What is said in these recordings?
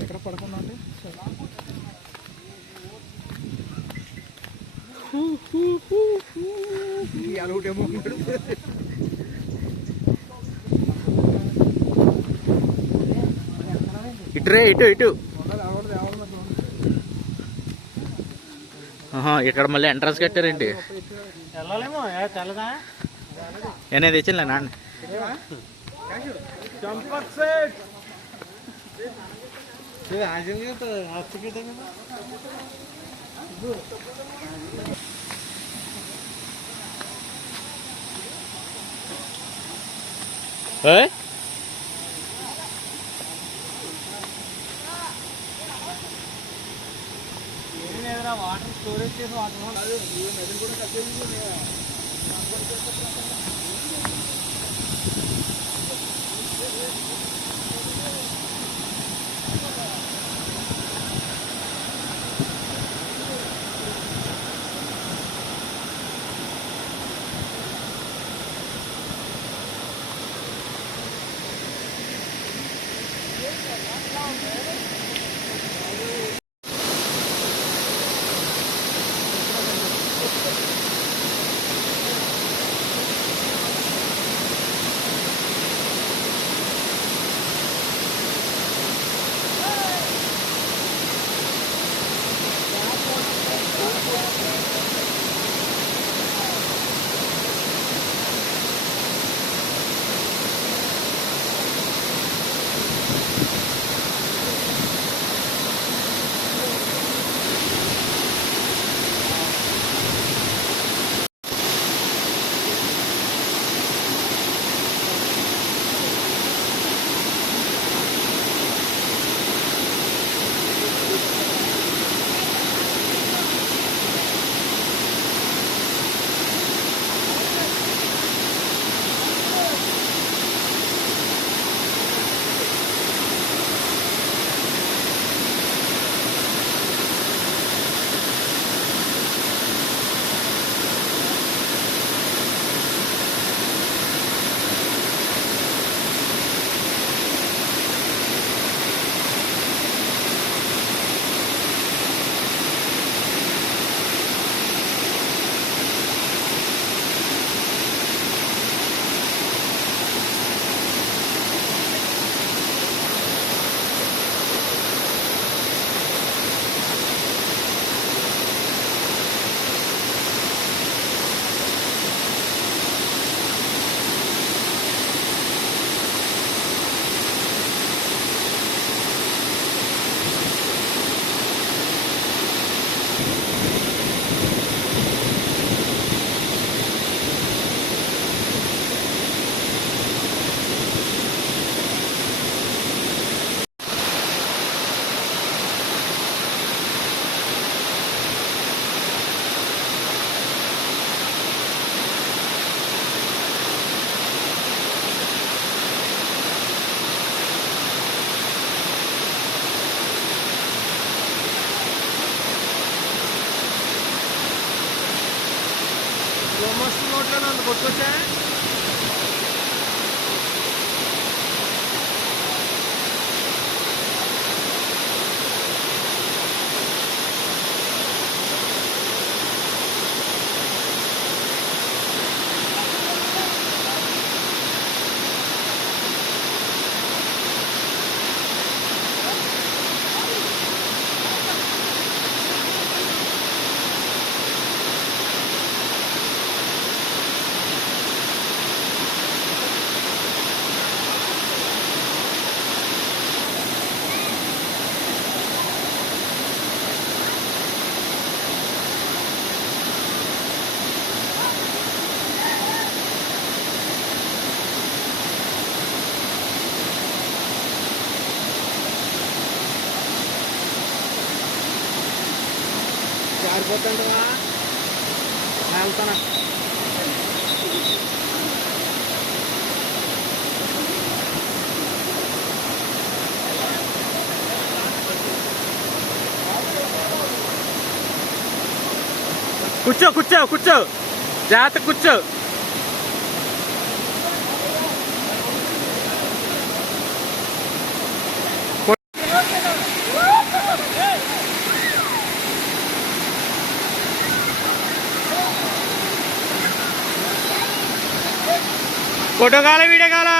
ఎక్కడ పడుకున్నా అంటే అలవుటేమో ఇటురే ఇటు ఇక్కడ మళ్ళీ ఎంట్రన్స్ కట్టారేంటి నేను తెచ్చిలే నాన్న వాటర్ స్టోరేజ్ చేసి వాటర్ కూడా కట్టేది మస్తు నోట్లో నన్ను కొట్టుకొచ్చా మారిపోతుంటా వెళ్తానా కూర్చో కూర్చో కూర్చో జాగ్రత్త కూర్చో. ఫోటో కావాలా వీడియో కావాలా?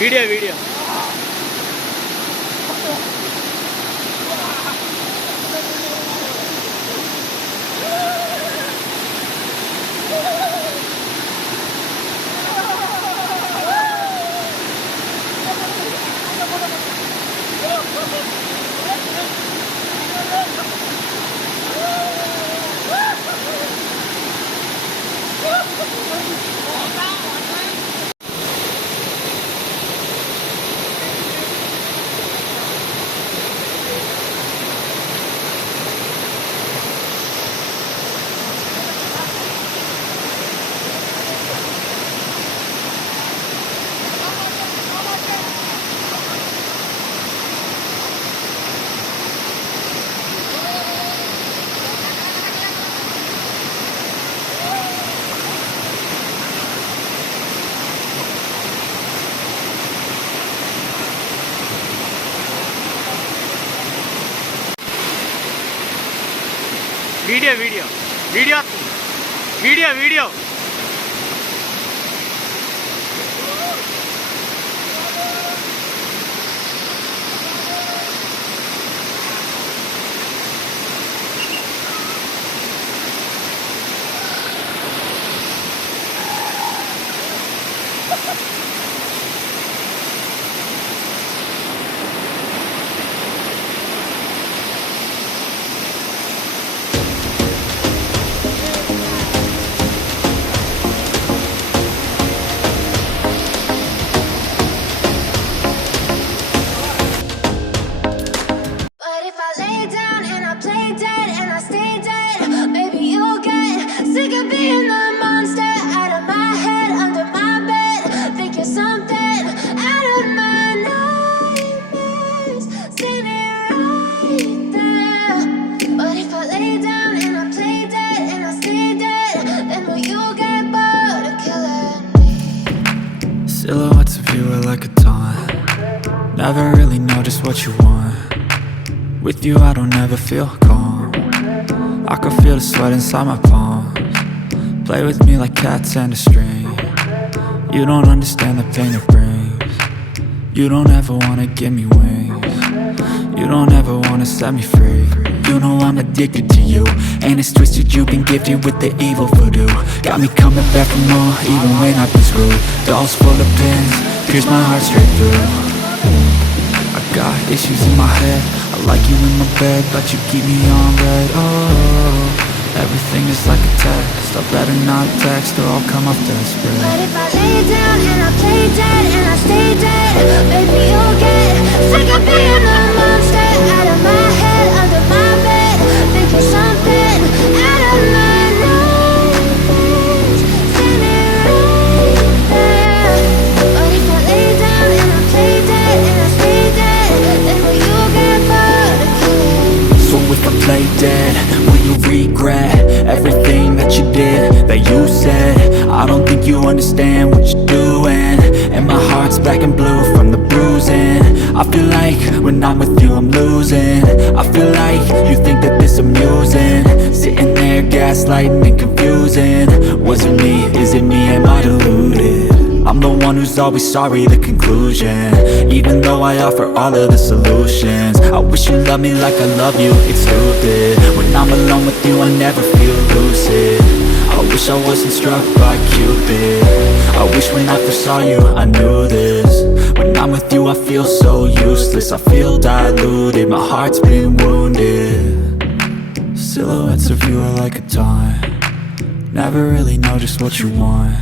Video video. Video video video video video. Silhouettes of you are like a taunt. Never really know just what you want. With you I don't ever feel calm. I can feel the sweat inside my palms. Play with me like cats and a string. You don't understand the pain it brings. You don't ever wanna give me wings. You don't ever wanna set me free. You know I'm addicted to you, and it's twisted, you've been gifted with the evil voodoo. Got me coming back for more, even when I've been screwed. Dolls full of pins, pierce my heart straight through. I got issues in my head, I like you in my bed, but you keep me on red. Oh, everything is like a test, I better not text or I'll come off desperate. But if I lay down and I play dead and I stay dead, maybe you'll get sick of being the monster out of my head, under my bed, thinking something out of my nightmares, standing right there. But if I lay down and I play dead and I stay dead, then will you get bored of killing? So if I play dead, will you regret everything that you did, that you said? I don't think you understand what you're doing, and my heart's black and blue from the bruising. I feel like when I'm with you I'm losing. I feel like you think that this amusing, sitting there gaslighting and confusing. Was it me? Is it me? Am I deluded? I'm the one who's always sorry, the conclusion, even though I offer all of the solutions. I wish you loved me like I love you, it's stupid. When I'm alone with you I never feel lucid. I wish I wasn't struck by Cupid. I wish when I first saw you I knew this. When I'm with you I feel so useless, I feel diluted, my heart's been wounded. Silhouettes of you are like a taunt. Never really know just what you want.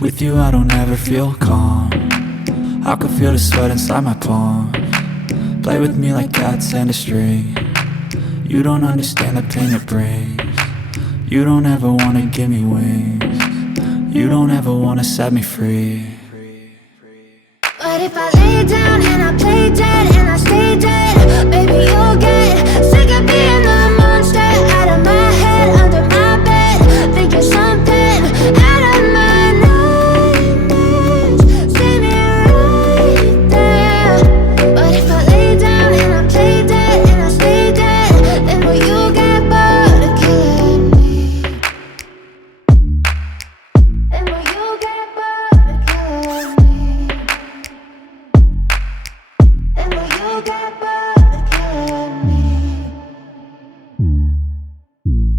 With you I don't ever feel calm. I can feel the sweat inside my palm. Play with me like cats and a string. You don't understand the pain it brings. You don't ever wanna give me wings. You don't ever wanna set me free. But if I lay down and I play dead and I stay dead, baby, you'll get sick of being the monster out of my head, under my bed, thinking something out of my nightmares. See me right there. But if I lay down and I play dead and I stay dead, then will you get bored of killing me? Then will you get bored of killing me? And will you get bored of killing me?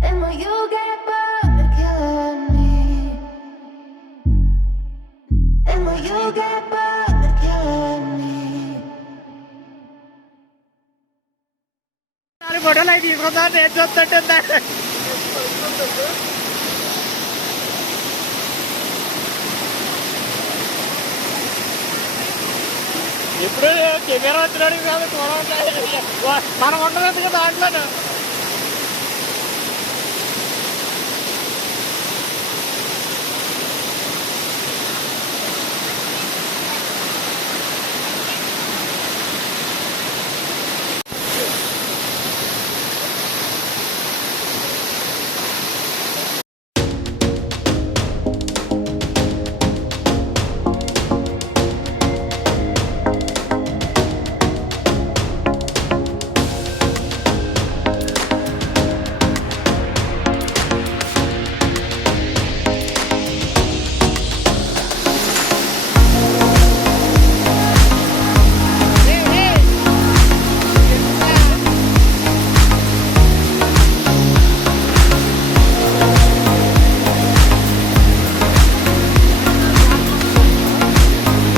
And will you get bored of killing me? And will you get bored of killing me? ఫోటోలు అవి తీసుకుంటా నేను చూస్తుంటే ఎప్పుడు camera వచ్చినాడు కాదు మనం ఉండదు దాంట్లో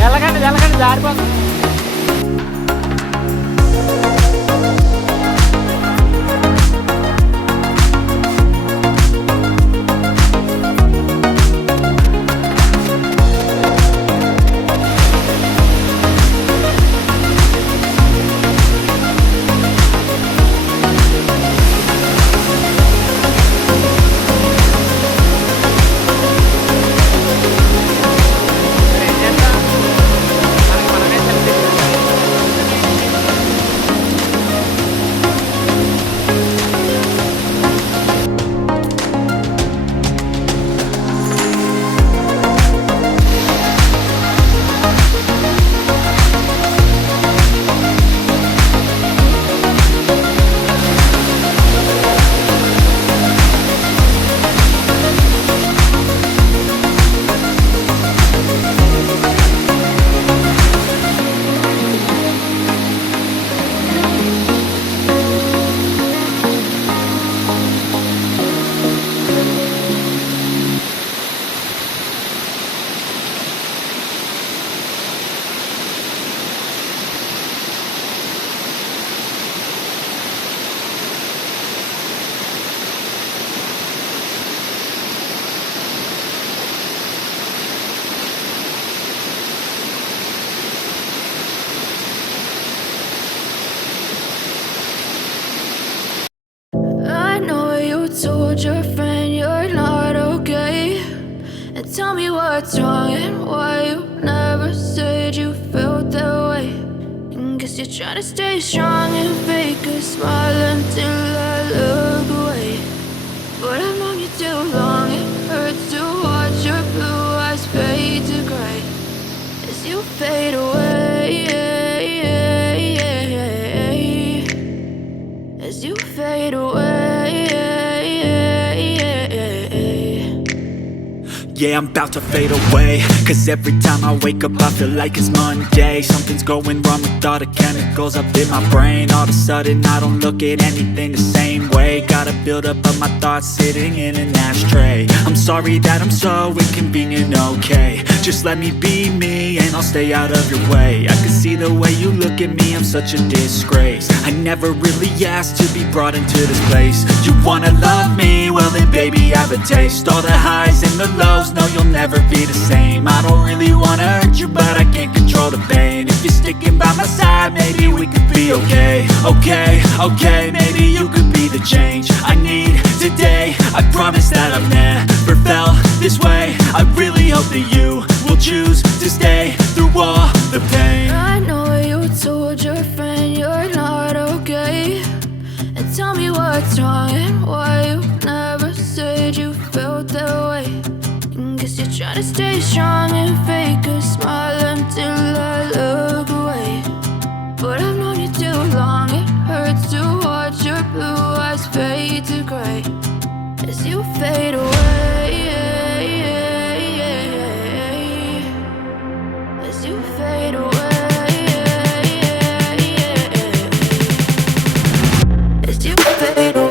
వెళ్ళకండి జారిపోతుంది. Told your friend you're not okay, and tell me what's wrong and why you never said you felt that way. And guess you're trying to stay strong and fake a smile until I look away. But I've known you too long, it hurts to watch your blue eyes fade to gray as you fade away, as you fade away. Yeah, I'm about to fade away, cause every time I wake up I feel like it's Monday. Something's going wrong with all the chemicals up in my brain. All of a sudden I don't look at anything the same way. Got a build up of my thoughts sitting in an ashtray. I'm sorry that I'm so inconvenient, okay. Just let me be me and I'll stay out of your way. I can see the way you look at me, I'm such a disgrace. I never really asked to be brought into this place. You wanna love me? Well then baby, have a taste. All the highs and the lows, just know you'll never be the same. I don't really wanna hurt you, but I can't control the pain. If you're sticking by my side, maybe we could be okay. Okay, maybe you could be the change I need today. I promise that I've never felt this way. I really hope that you will choose to stay through all the pain. I know you told your friend you're not okay, and tell me what's wrong and why you never said you felt that way. Guess you're trying to stay strong and fake a smile until I look away. But I've known you too long, it hurts to watch your blue eyes fade to gray as you fade away. As you fade away. As you fade away.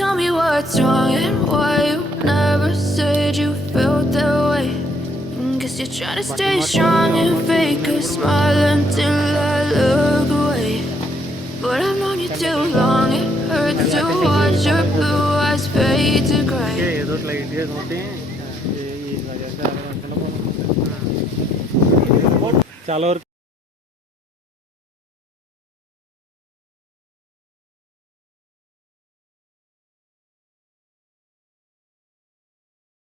Tell me what's wrong and why you never said you felt that way. Guess you're trying to stay strong and fake a smile until I look away. But I've known you too long, it hurts to watch your blue eyes fade to gray. చాలా వరకు